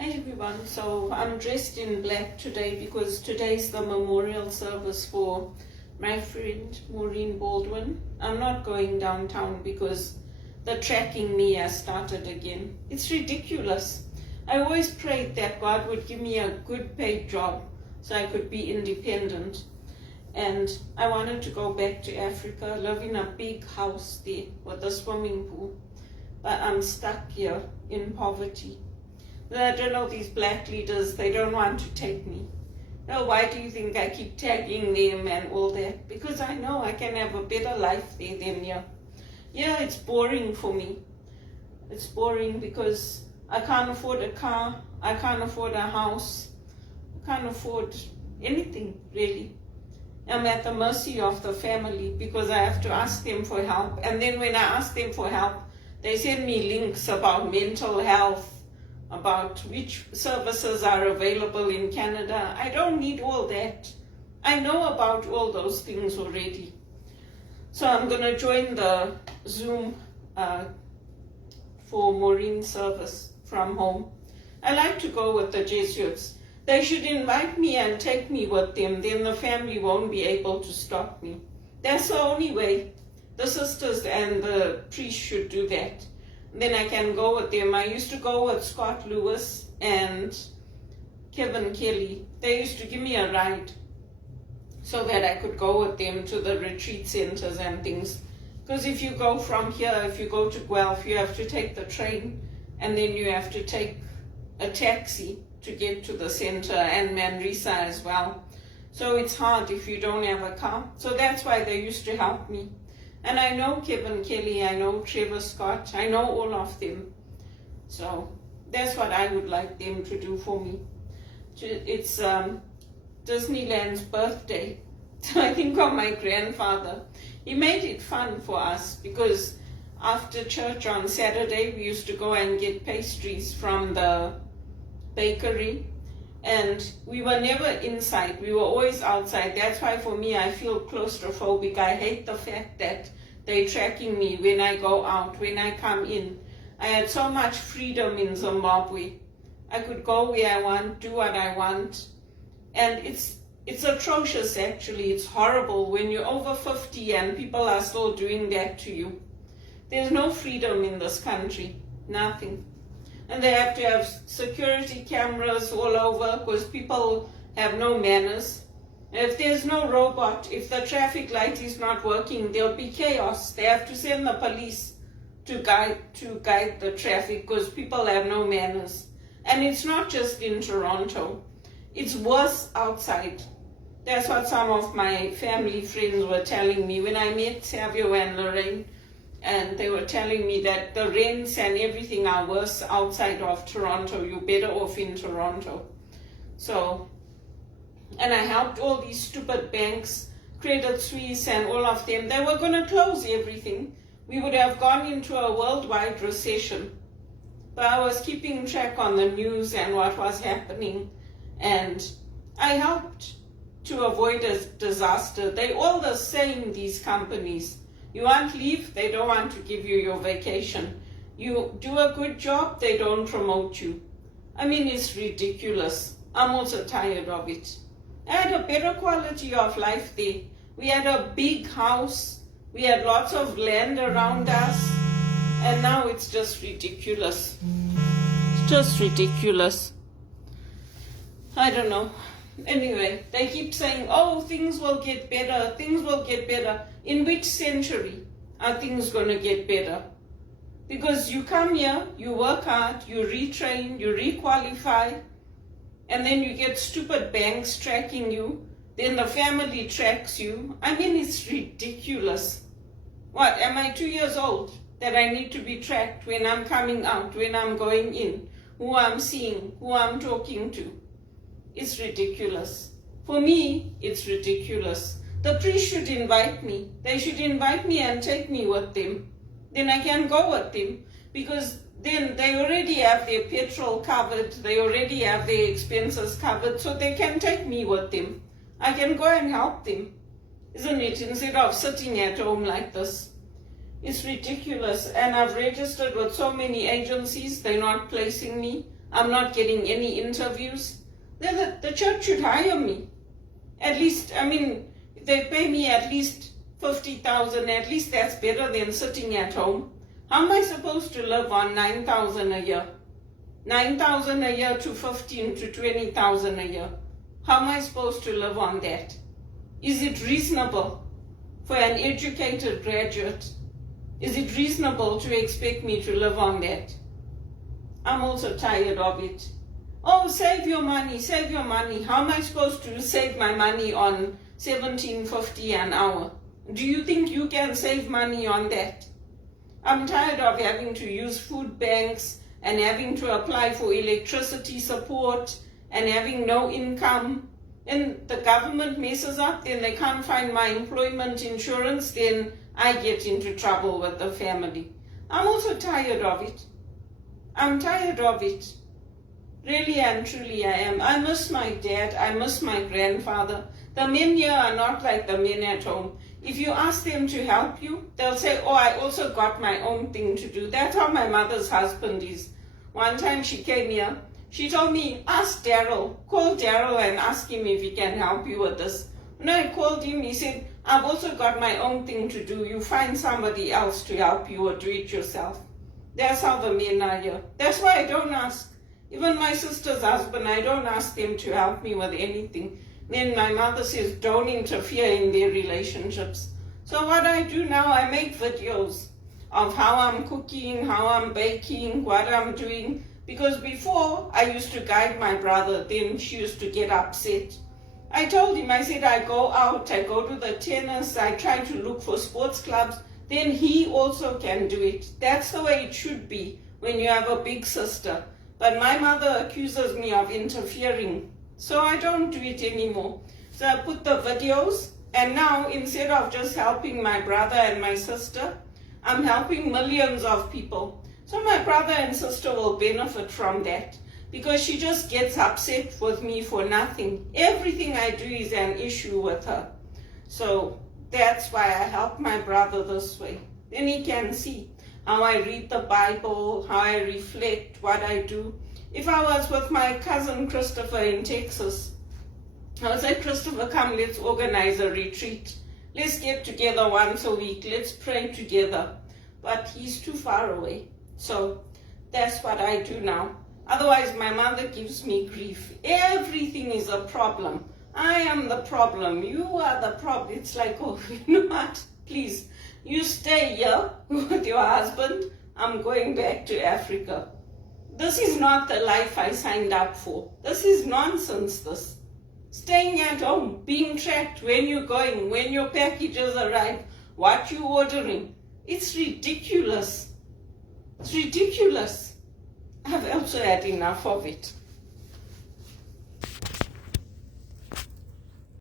Hi everyone, so I'm dressed in black today because today's the memorial service for my friend Maureen Baldwin. I'm not going downtown because the tracking me has started again. It's ridiculous. I always prayed that God would give me a good paid job so I could be independent. And I wanted to go back to Africa, live in a big house there with a swimming pool. But I'm stuck here in poverty. I don't know, these black leaders, they don't want to take me. No, why do you think I keep tagging them and all that? Because I know I can have a better life there than here. Yeah, it's boring for me. It's boring because I can't afford a car, I can't afford a house, I can't afford anything really. I'm at the mercy of the family because I have to ask them for help. And then when I ask them for help, they send me links about mental health, about which services are available in Canada. I don't need all that. I know about all those things already. So I'm going to join the Zoom for Maureen service from home. I like to go with the Jesuits. They should invite me and take me with them, then the family won't be able to stop me. That's the only way. The sisters and the priest should do that. Then I can go with them. I used to go with Scott Lewis and Kevin Kelly. They used to give me a ride so that I could go with them to the retreat centers and things. Because if you go from here, if you go to Guelph, you have to take the train and then you have to take a taxi to get to the center and Manresa as well. So it's hard if you don't have a car. So that's why they used to help me. And I know Kevin Kelly, I know Trevor Scott, I know all of them. So that's what I would like them to do for me. It's Disneyland's birthday. So I think of my grandfather. He made it fun for us because after church on Saturday, we used to go and get pastries from the bakery. And we were never inside, we were always outside. That's why for me, I feel claustrophobic. I hate the fact that they're tracking me when I go out, when I come in. I had so much freedom in Zimbabwe. I could go where I want, do what I want. And it's atrocious actually, it's horrible when you're over 50 and people are still doing that to you. There's no freedom in this country, nothing. And they have to have security cameras all over because people have no manners. If there's no robot, if the traffic light is not working, there'll be chaos. They have to send the police to guide the traffic because people have no manners. And it's not just in Toronto. It's worse outside. That's what some of my family friends were telling me when I met Savio and Lorraine. And they were telling me that the rents and everything are worse outside of Toronto. You're better off in Toronto. So, and I helped all these stupid banks, Credit Suisse and all of them. They were going to close everything. We would have gone into a worldwide recession. But I was keeping track on the news and what was happening. And I helped to avoid a disaster. They're all the same, these companies. You want leave, they don't want to give you your vacation. You do a good job, they don't promote you. I mean, it's ridiculous. I'm also tired of it. I had a better quality of life there. We had a big house, we had lots of land around us, and now it's just ridiculous. It's just ridiculous. I don't know. Anyway, they keep saying, oh, things will get better, things will get better. In which century are things going to get better? Because you come here, you work hard, you retrain, you requalify, and then you get stupid banks tracking you, then the family tracks you. I mean, it's ridiculous. What, am I 2 years old that I need to be tracked when I'm coming out, when I'm going in, who I'm seeing, who I'm talking to? It's ridiculous. For me, it's ridiculous. The priest should invite me. They should invite me and take me with them. Then I can go with them because then they already have their petrol covered. They already have their expenses covered, so they can take me with them. I can go and help them, isn't it? Instead of sitting at home like this. It's ridiculous. And I've registered with so many agencies. They're not placing me. I'm not getting any interviews. Then the church should hire me. At least, they pay me at least 50,000. At least that's better than sitting at home. How am I supposed to live on 9,000 a year? 9,000 a year to 15 to 20,000 a year. How am I supposed to live on that? Is it reasonable for an educated graduate? Is it reasonable to expect me to live on that? I'm also tired of it. Oh, save your money, save your money. How am I supposed to save my money on $17.50 an hour? Do you think you can save money on that? I'm tired of having to use food banks and having to apply for electricity support and having no income. And the government messes up, then they can't find my employment insurance, then I get into trouble with the family. I'm also tired of it. I'm tired of it. Really and truly I am. I miss my dad. I miss my grandfather. The men here are not like the men at home. If you ask them to help you, they'll say, oh, I also got my own thing to do. That's how my mother's husband is. One time she came here, she told me, ask Daryl. Call Daryl and ask him if he can help you with this. When I called him, he said, I've also got my own thing to do. You find somebody else to help you or do it yourself. That's how the men are here. That's why I don't ask. Even my sister's husband, I don't ask them to help me with anything. Then my mother says, don't interfere in their relationships. So what I do now, I make videos of how I'm cooking, how I'm baking, what I'm doing. Because before, I used to guide my brother, then she used to get upset. I told him, I said, I go out, I go to the tennis, I try to look for sports clubs, then he also can do it. That's the way it should be when you have a big sister. But my mother accuses me of interfering, so I don't do it anymore. So I put the videos, and now instead of just helping my brother and my sister, I'm helping millions of people. So my brother and sister will benefit from that, because she just gets upset with me for nothing. Everything I do is an issue with her. So that's why I help my brother this way. Then he can see how I read the Bible, how I reflect, what I do. If I was with my cousin Christopher in Texas, I would say, Christopher, come, let's organize a retreat. Let's get together once a week. Let's pray together. But he's too far away. So that's what I do now. Otherwise, my mother gives me grief. Everything is a problem. I am the problem. You are the problem. It's like, oh, you know what? Please, you stay here with your husband. I'm going back to Africa. This is not the life I signed up for. This is nonsense, this. Staying at home, being tracked when you're going, when your packages arrive, what you're ordering. It's ridiculous. It's ridiculous. I've also had enough of it.